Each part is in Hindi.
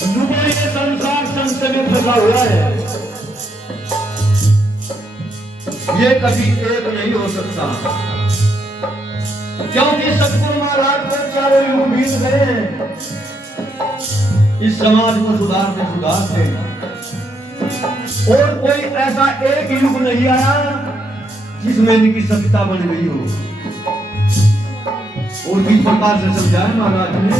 दुबई ये संसार संशय में फंसा हुआ है। ये कभी एक नहीं हो सकता, क्योंकि सतगुरु महाराज को चारों युग बीत गए हैं इस समाज को सुधारते और कोई ऐसा एक युग नहीं आया जिसमें इनकी सत्ता बन गई हो। और किस प्रकार से समझाए महाराज ने,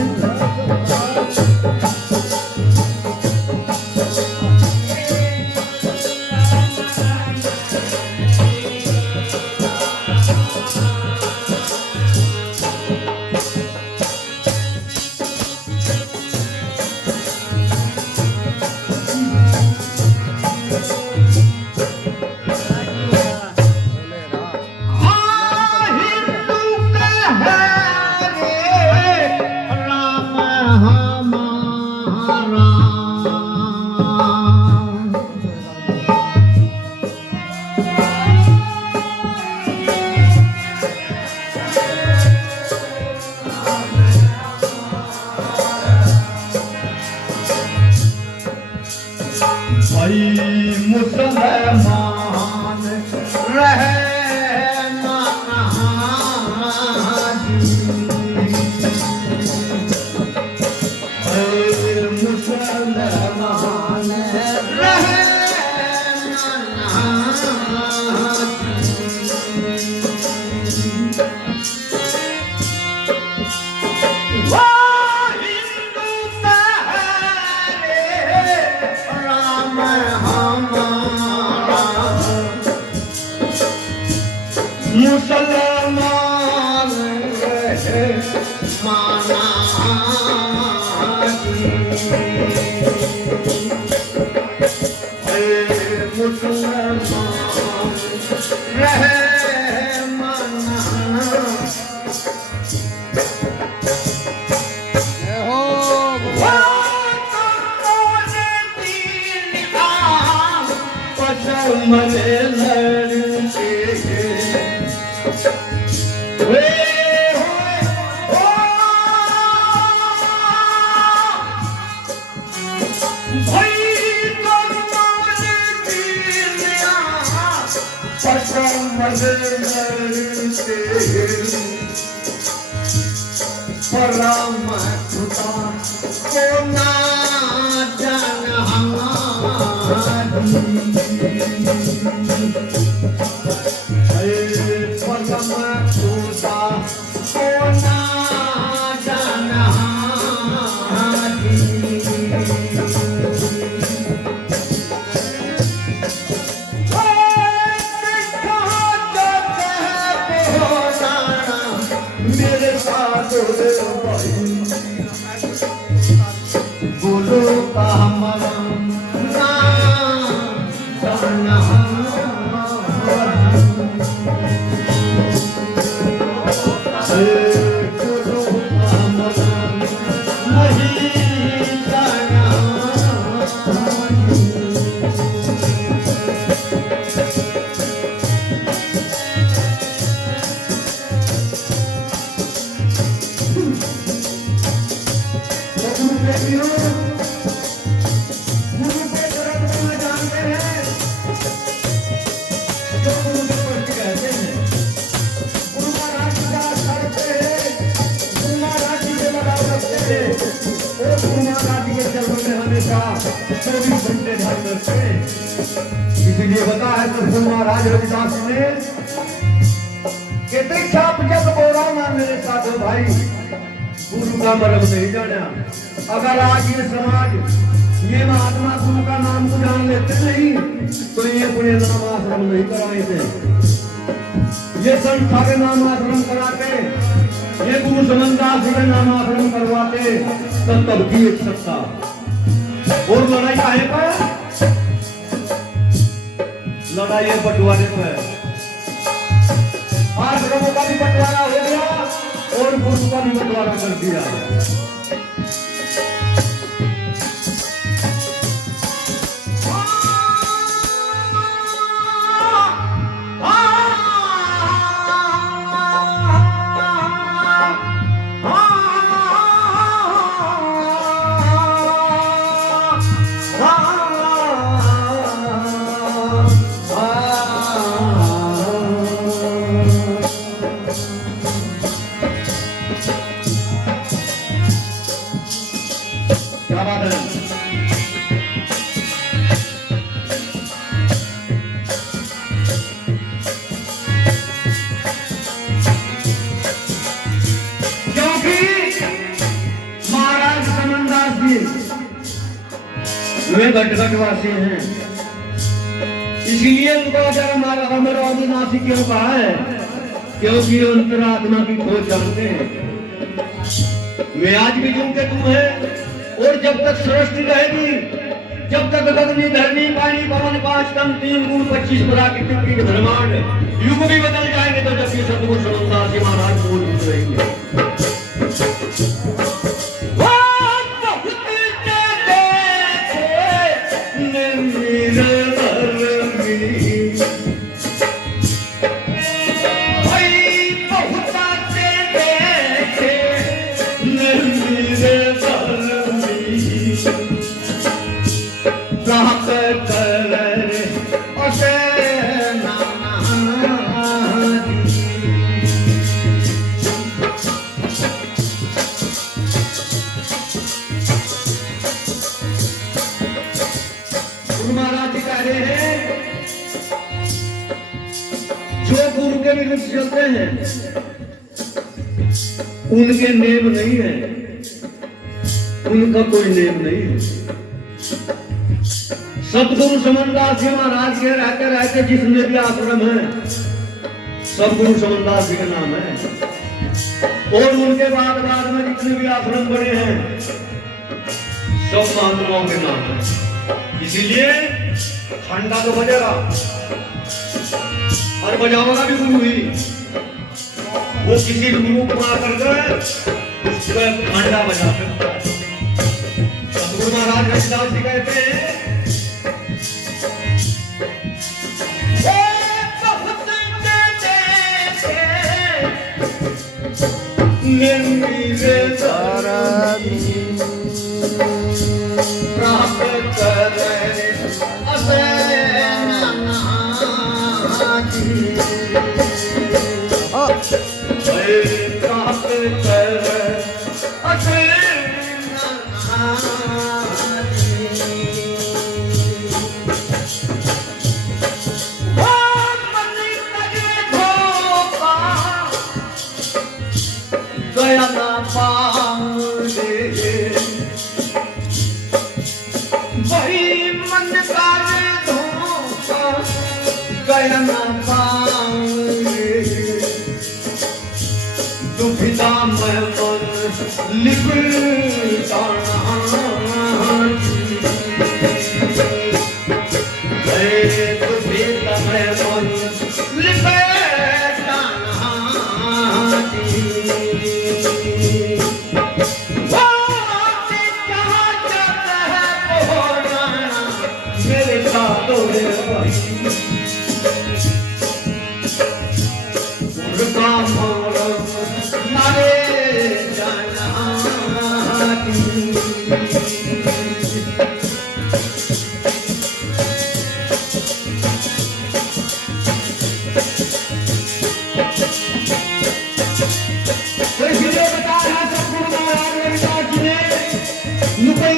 मुसलमान रहे मुसलमान रहे मुसलमान रहे माना मुसलमान रहे मरे लड़के परम खुदा को ना जान हमारी परम खुदा को ना जान हमारी मेरे साथ बोलो का हमारा इसलिए बता है तो महाराज रविदास ने कि दीक्षा जब बोरा ना मेरे साथ भाई गुरु का मर्म नहीं जाना। अगर आज ये समाज ये महात्मा गुरु का नाम को जान लेते नहीं तो ये पुण्य नाम आश्रम नहीं कराए थे। ये संस्था के नाम आश्रम कराते, ये गुरु समनदास जी के नाम आश्रम करवाते तब की एक सत्ता और लड़ाई काहे पर, लड़ाई बंटवारे पर। आश्रमों का भी बंटवारा हो गया और गुरु का भी बंटवारा कर दिया। क्या बात है। वे घटघटवासी हैं, इसीलिए उनको अमर अविनाशी क्यों कहा है? क्योंकि अंतरात्मा की खोज जानते हैं। वे आज भी तुम के तुम है, और जब तक सृष्टि रहेगी, जब तक अग्नि धरनी पानी पवन पांच तन तीन गुण 25 प्राकृतिक की ब्रह्मांड युग भी बदल जाएंगे, तो जबकि सतगुरु समन्दास जी महाराज मौजूद रहेंगे। जो गुरु के विरुद्ध चलते हैं उनके नेम नहीं है, उनका कोई नेम नहीं है। सतगुरु समन्दास जी महाराज के रहते रहते जिसमें भी आश्रम है सब गुरु समन्दास जी का नाम है, और उनके बाद में जितने भी आश्रम बने हैं सब महात्माओं के नाम है। इसीलिए खंडा तो बजेगा और बजाओगा भी गुरु ही, वो किसी भी गुरु को आकर के उसको खंडा बजाते हैं। सतगुरु महाराज रविदास जी कहते हैं दुविधा में मन लिपटा दुविधा में मन लिपटा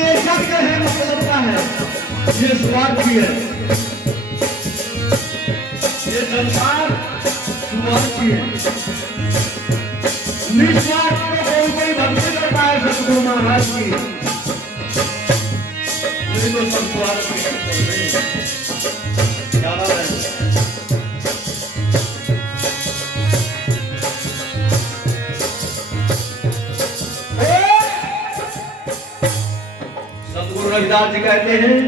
मेरे साथ ये स्वार्थी है, ये संसार स्वार्थी है। निस्वार्थ में कोई भक्ति करता है सतगुरु महाराज की, ये तो सब स्वार्थी है। सतगुरु रविदास जी कहते हैं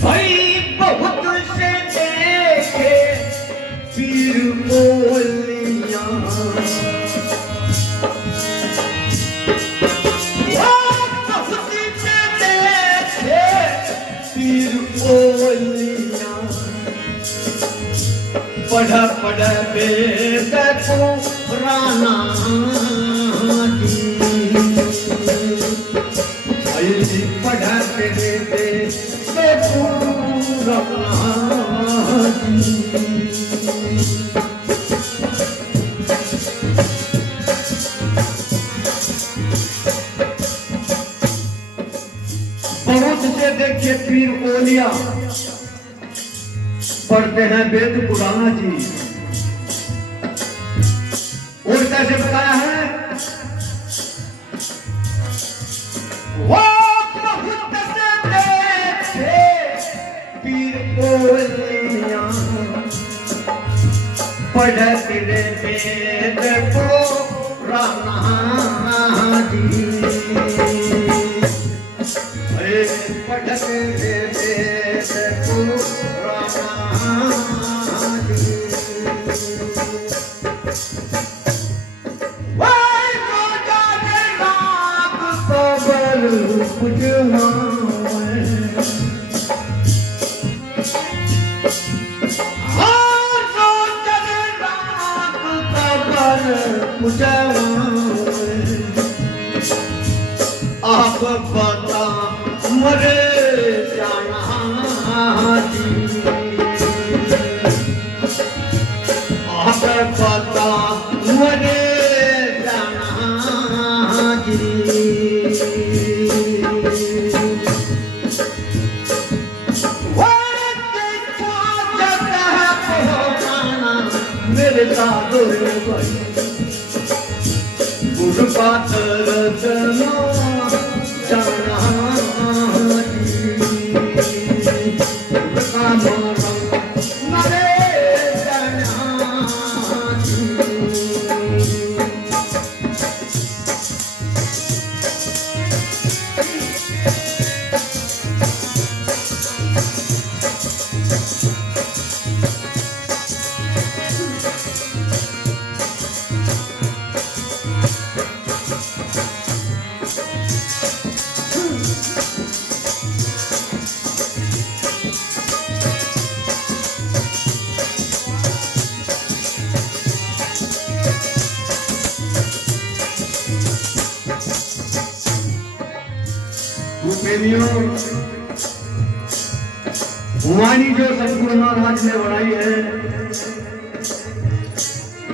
भाई बहुत से देखे पीर बोलियां, बहुत से देखे पीर बोलियां, पढ़ वेद पुराना पढ़ते ये पीर कोलिया पढ़ते हैं वेद पुराना जी। और कैसे बताया है वो बहुत से देखे पीर कोलिया पढ़ते वेद पुराना जी। पढ़ते वेद आप बता मरे जाना जी। आप बता मरे जाना जी। मेरे साथ गुरु पातर जाना वाणी जो सतगुरु महाराज ने बनाई है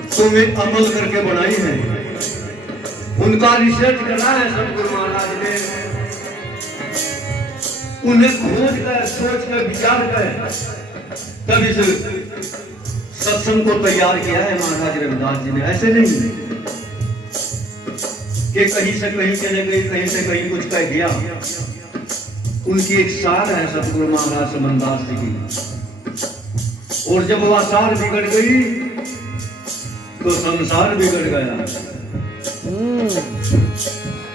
तो वे अमल करके बनाई है। उनका रिसर्च करा है सतगुरु महाराज ने, उन्हें खोज कर सोच कर विचार कर तब इस सत्संग को तैयार किया है महाराज रविदास जी ने। ऐसे नहीं कि कहीं से कहीं चले गए, कहीं से कहीं कुछ कह दिया। उनकी एक सार है सतगुरु महाराज समनदास जी की, और जब वह सार बिगड़ गई तो संसार बिगड़ गया।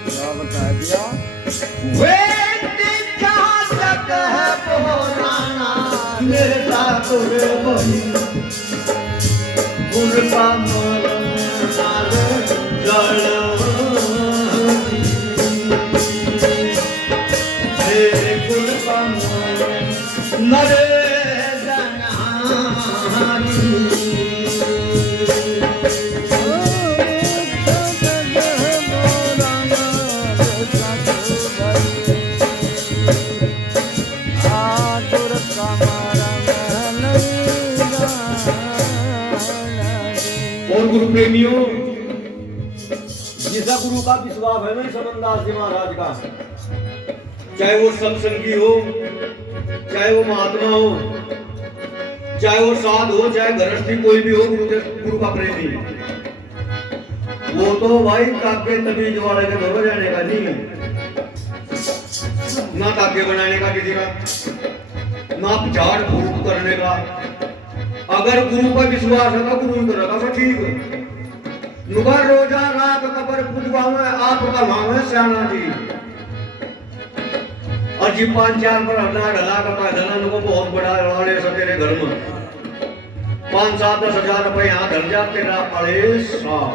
क्या बता दिया? और गुरु प्रेमियों, जिसा गुरु का विश्वास है ना समनदास जी महाराज का, चाहे वो सत्संगी हो, चाहे वो महात्मा हो, चाहे वो साध हो, चाहे गृहस्थी, कोई भी हो, गुरु का प्रेमी, वो तो भाई ताके तमीज वाले के घरों जाने का नहीं, ना ताके बनाने का किसी का, ना झाड़ फूक करने का। अगर गुरु पर विश्वास है तो गुरु करेगा तो ठीक है। नुगर रोजा रात कबर पूजवावे आपका मावे श्याना जी। और जी 5-4 पर हल्ला ढला का पैदल को बहुत बड़ा वाले सब तेरे घर में 5-7-10 हजार रुपए यहाँ धर जा तेरा पड़े साफ।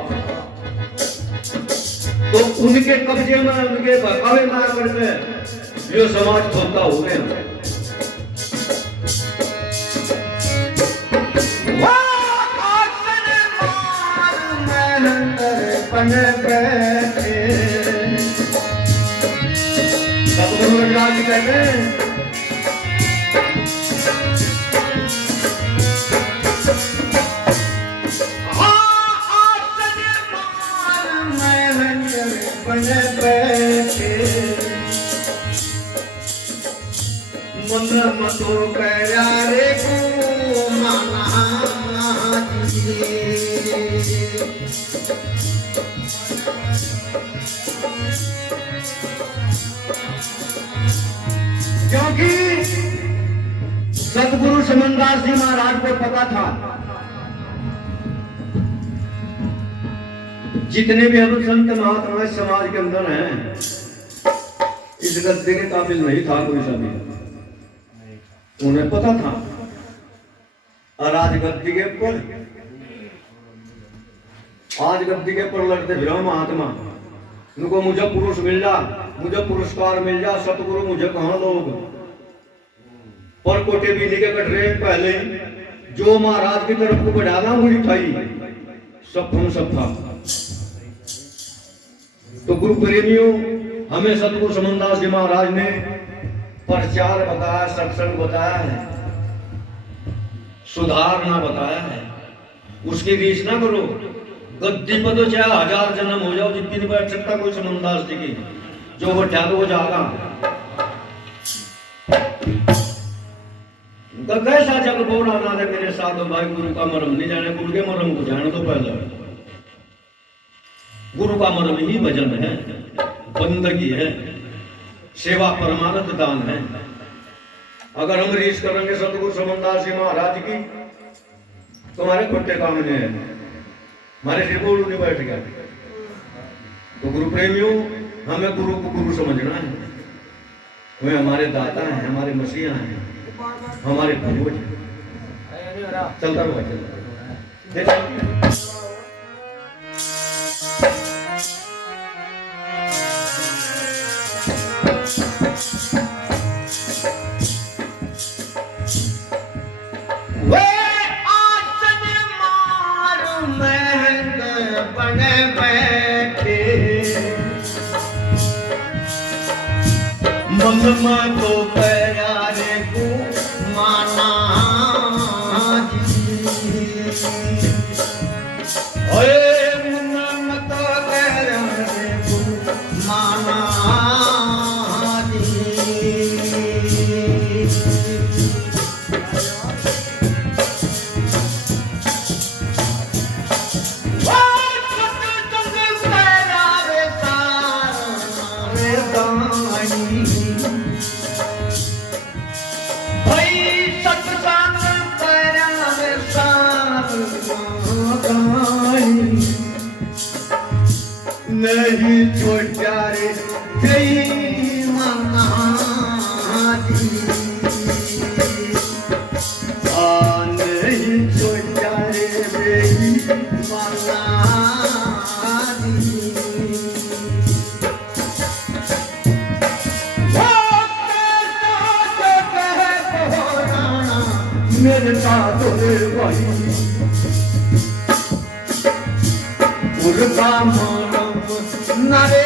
तो उनके कब्जे में, उनके बकावे में करके जो समाज खोलता हो गया। सतगुरु राज कहते मन तो प्यारे को माना क्योंकि सतगुरु समनदास जी महाराज को पता था जितने भी हम संत महात्मा समाज के अंदर हैं इस गद्दे के काबिल नहीं था कोई सा भी। उन्हें पता था और आज गद्दी के पर लड़ते फिर महात्मा उनको मुझे पुरुष मिल जा, मुझे पुरस्कार मिल जा, सतगुरु मुझे कहाँ लोग पर कोटे बीने के कटरे पहले जो महाराज की तरफ को बढ़ाना मुझे उठाई सब था। तो गुरु प्रेमियों हमें सतगुरु समनदास जी महाराज ने प्रचार बताया, सत्संग बताया है, सुधारना बताया है। उसकी रीस ना करो, गद्दी पर तो चाहे 1000 जन्म हो जाओ जितनी नहीं बैठ सकता कोई समनदास जी की, जो वो ठा तो वो जागा। कैसा जग बोला ना दे मेरे साधु भाई, गुरु का मरम नहीं जाने, गुरु के मरम को जाने तो पहले। गुरु का मरम ही भजन है, बंदगी है, सेवा परमानंद दान है। अगर हम रीस करेंगे सतगुरु समनदास जी महाराज की तो हमारे खोटे काम नहीं है, हमारे रिपोर्ट नहीं बैठ गया। तो गुरु प्रेमियों हमें गुरु को गुरु समझना है। वे हमारे दाता हैं, हमारे मसीहा हैं, हमारे पूर्वज हैं। चलता रहो मन तो प्यारे को माना मन तो प्यारे को माना नहीं छोटा रे गई मना नहीं छोटा रे गई मना मेरे साथ भाई उर्गा नरे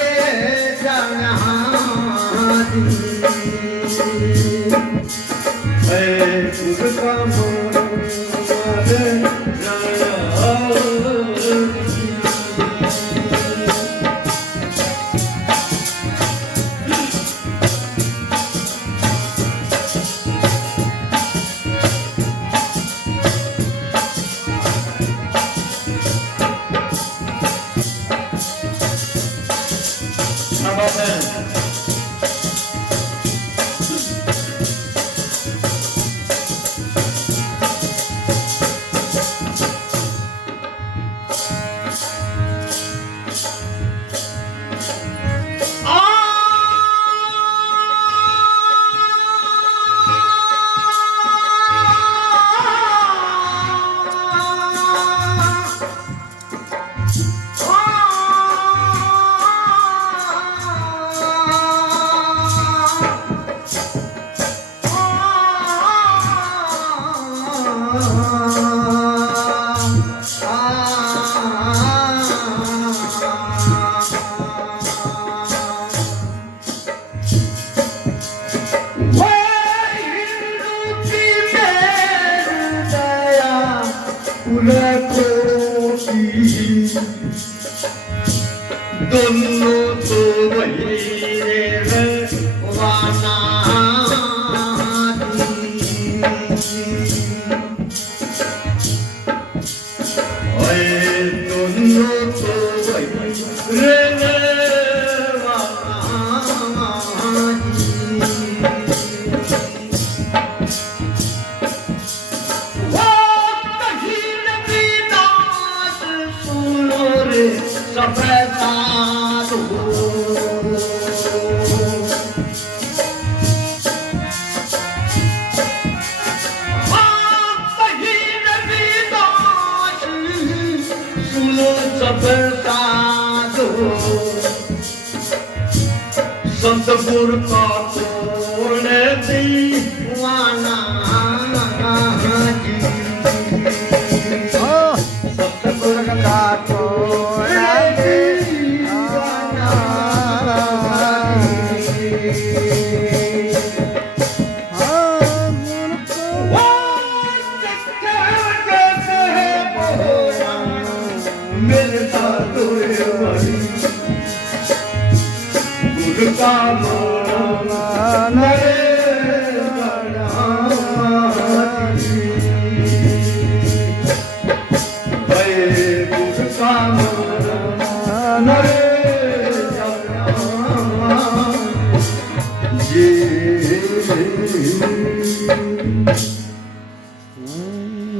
संतपुर का तोड़ने दीवाना जी सतगुर का तोड़ा दीवाना मेरे साथ गुरु का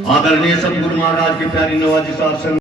आदरणीय सतगुरु महाराज की प्यारी नवाजी साहब